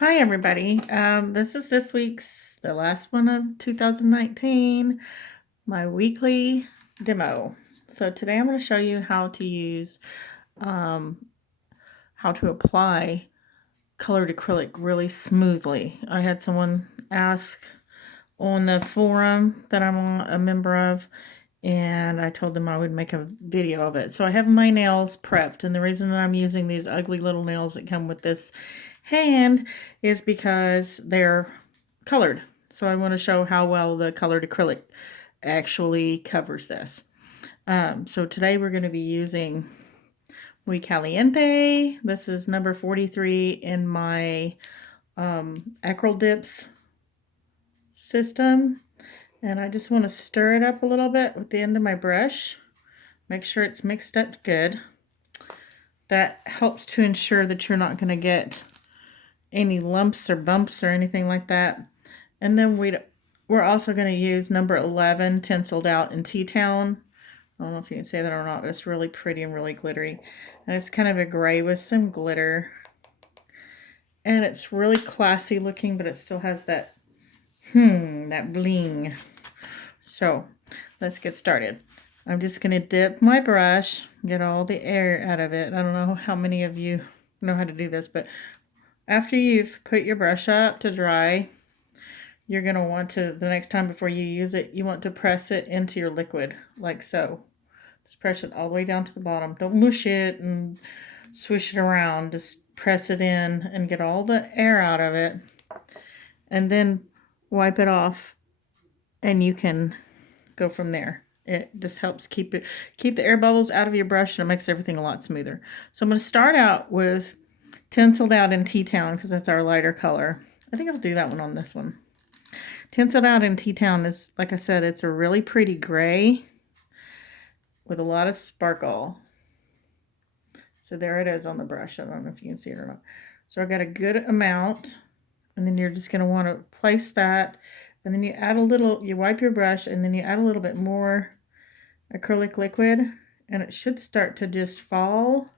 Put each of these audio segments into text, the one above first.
Hi everybody. This is the last one of 2019, my weekly demo. So today I'm going to show you um, how to apply colored acrylic really smoothly. I had someone ask on the forum that I'm a member of, and I told them I would make a video of it. So I have my nails prepped, and the reason that I'm using these ugly little nails that come with this hand is because they're colored. So I want to show how well the colored acrylic actually covers this. So today we're going to be using Muy Caliente. This is number 43 in my Acryldips system. And I just want to stir it up a little bit with the end of my brush. Make sure it's mixed up good. That helps to ensure that you're not going to get any lumps or bumps or anything like that. And then we're also going to use number 11 tinseled out in T-Town. I don't know if you can say that or not, but it's really pretty and really glittery. And it's kind of a gray with some glitter. And it's really classy looking, but it still has that bling. So let's get started. I'm just going to dip my brush, get all the air out of it. I don't know how many of you know how to do this, but after you've put your brush up to dry, you're going to want to, the next time before you use it, you want to press it into your liquid, like so. Just press it all the way down to the bottom. Don't mush it and swish it around. Just press it in and get all the air out of it. And then wipe it off, and you can go from there. It just helps keep the air bubbles out of your brush, and it makes everything a lot smoother. So I'm going to start out with tinseled out in T-Town because that's our lighter color. I think I'll do that one on this one. Tinseled out in T-Town is, like I said, it's a really pretty gray with a lot of sparkle. So there it is on the brush. I don't know if you can see it or not. So I got a good amount, and then you're just going to want to place that, and then you add a little, you wipe your brush, and then you add a little bit more acrylic liquid, and it should start to just fall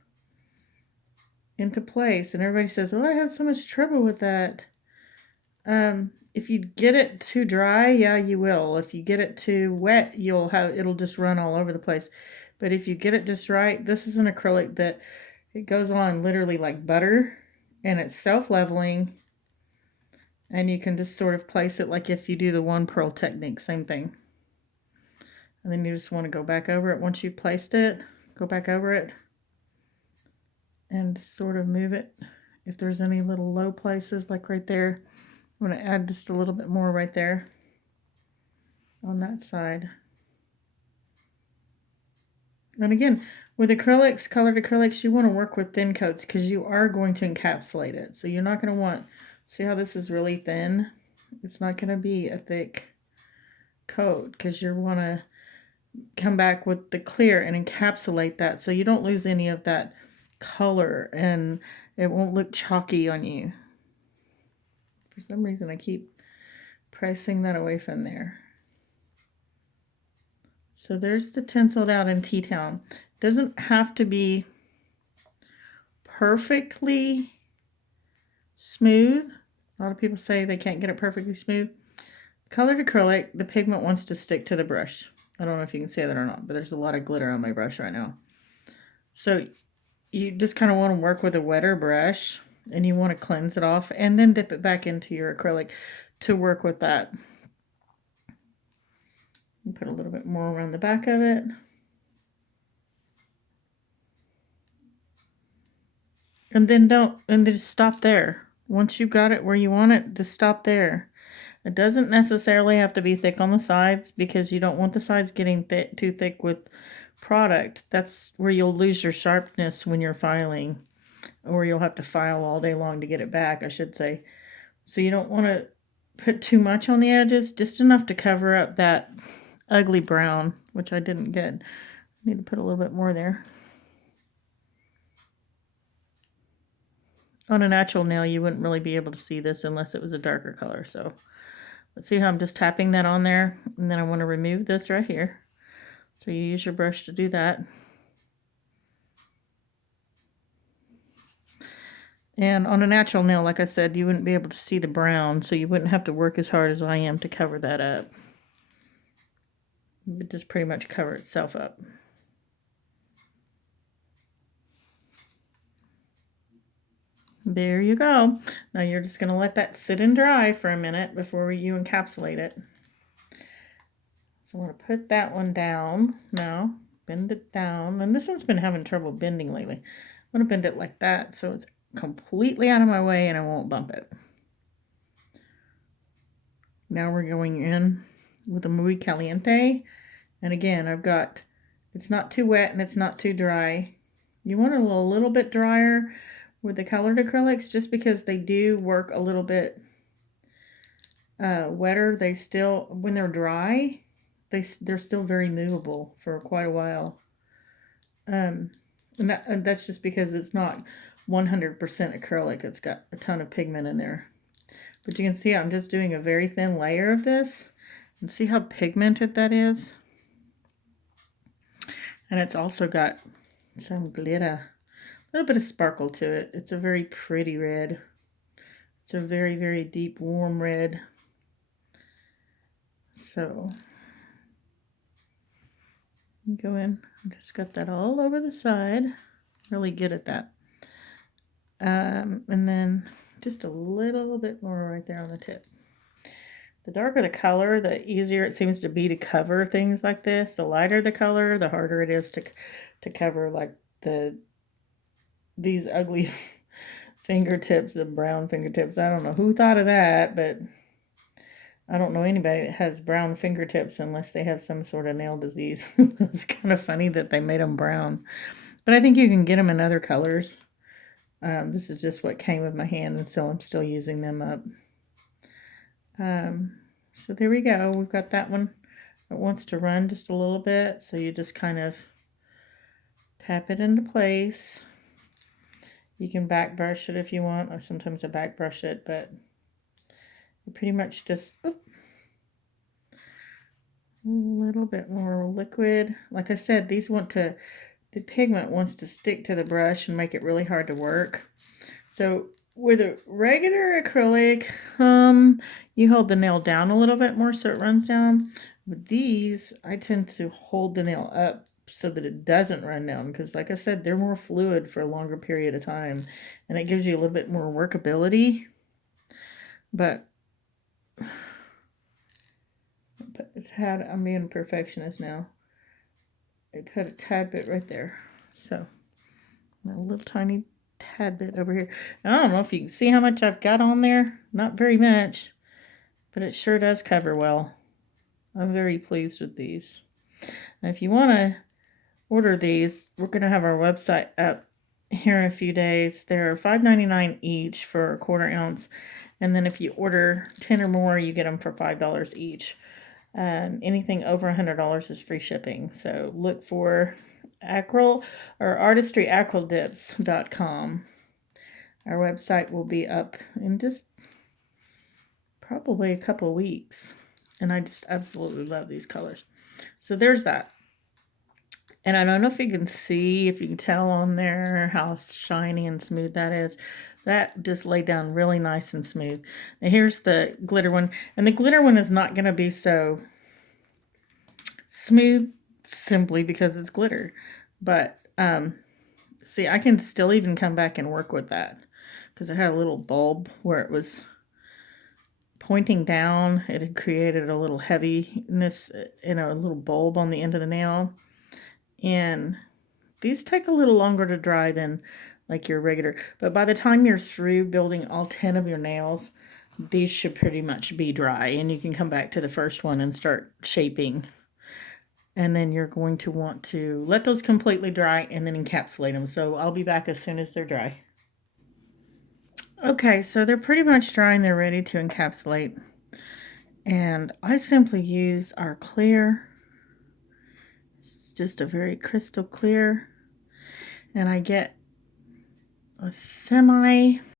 into place. And everybody says, oh, I have so much trouble with that. If you get it too dry, yeah, you will. If you get it too wet, it'll just run all over the place. But if you get it just right, this is an acrylic that it goes on literally like butter, and it's self-leveling, and you can just sort of place it like if you do the one pearl technique, same thing. And then you just want to go back over it. Once you've placed it, go back over it and sort of move it. If there's any little low places, like right there, I'm going to add just a little bit more right there on that side. And again, with acrylics, colored acrylics, you want to work with thin coats because you are going to encapsulate it. So you're not going to want, see how this is really thin? It's not going to be a thick coat because you want to come back with the clear and encapsulate that so you don't lose any of that color and it won't look chalky on you. For some reason I keep pressing that away from there. So there's the tinseled out in T-Town. Doesn't have to be perfectly smooth. A lot of people say they can't get it perfectly smooth. Colored acrylic, the pigment wants to stick to the brush. I don't know if you can see that or not, but there's a lot of glitter on my brush right now. So you just kind of want to work with a wetter brush, and you want to cleanse it off and then dip it back into your acrylic to work with that. You put a little bit more around the back of it. And then just stop there. Once you've got it where you want it, just stop there. It doesn't necessarily have to be thick on the sides because you don't want the sides getting too thick with product. That's where you'll lose your sharpness when you're filing, or you'll have to file all day long to get it back, I should say. So you don't want to put too much on the edges, just enough to cover up that ugly brown, which I didn't get. I need to put a little bit more there. On a natural nail, you wouldn't really be able to see this unless it was a darker color. So let's see how I'm just tapping that on there, and then I want to remove this right here. So you use your brush to do that. And on a natural nail, like I said, you wouldn't be able to see the brown, so you wouldn't have to work as hard as I am to cover that up. It would just pretty much cover itself up. There you go. Now you're just going to let that sit and dry for a minute before you encapsulate it. So I'm going to put that one down now, bend it down. And this one's been having trouble bending lately. I'm going to bend it like that so it's completely out of my way and I won't bump it. Now we're going in with a muy caliente. And again, I've got, it's not too wet and it's not too dry. You want it a little bit drier with the colored acrylics just because they do work a little bit wetter. They still, when they're dry, they're still very movable for quite a while. And that's just because it's not 100% acrylic. It's got a ton of pigment in there. But you can see I'm just doing a very thin layer of this. And see how pigmented that is? And it's also got some glitter. A little bit of sparkle to it. It's a very pretty red. It's a very, very deep, warm red. So, go in. I just got that all over the side. Really good at that. And then just a little bit more right there on the tip. The darker the color, the easier it seems to be to cover things like this. The lighter the color, the harder it is to cover like these ugly fingertips, the brown fingertips. I don't know who thought of that, but I don't know anybody that has brown fingertips unless they have some sort of nail disease. It's kind of funny that they made them brown. But I think you can get them in other colors. This is just what came with my hand, and so I'm still using them up. So there we go. We've got that one. It wants to run just a little bit, so you just kind of tap it into place. You can back brush it if you want, or sometimes I back brush it, but you pretty much just a little bit more liquid. Like I said, the pigment wants to stick to the brush and make it really hard to work. So with a regular acrylic, you hold the nail down a little bit more so it runs down. With these, I tend to hold the nail up so that it doesn't run down because, like I said, they're more fluid for a longer period of time, and it gives you a little bit more workability. But I'm being a perfectionist now. I put a tad bit right there, so a little tiny tad bit over here. Now, I don't know if you can see how much I've got on there. Not very much, but it sure does cover well. I'm very pleased with these. Now, if you want to order these, we're going to have our website up here in a few days. They're $5.99 each for a 1/4 ounce. And then if you order 10 or more, you get them for $5 each. Anything over $100 is free shipping. So look for artistryacryldips.com. Our website will be up in just probably a couple weeks. And I just absolutely love these colors. So there's that. And I don't know if you can see, if you can tell on there how shiny and smooth that is. That just laid down really nice and smooth. Now here's the glitter one. And the glitter one is not going to be so smooth simply because it's glitter. But see, I can still even come back and work with that. Because it had a little bulb where it was pointing down. It had created a little heaviness in a little bulb on the end of the nail. And these take a little longer to dry than like your regular. But by the time you're through building all 10 of your nails, these should pretty much be dry. And you can come back to the first one and start shaping. And then you're going to want to let those completely dry and then encapsulate them. So I'll be back as soon as they're dry. Okay, so they're pretty much dry and they're ready to encapsulate. And I simply use our clear. It's just a very crystal clear. And I get a semi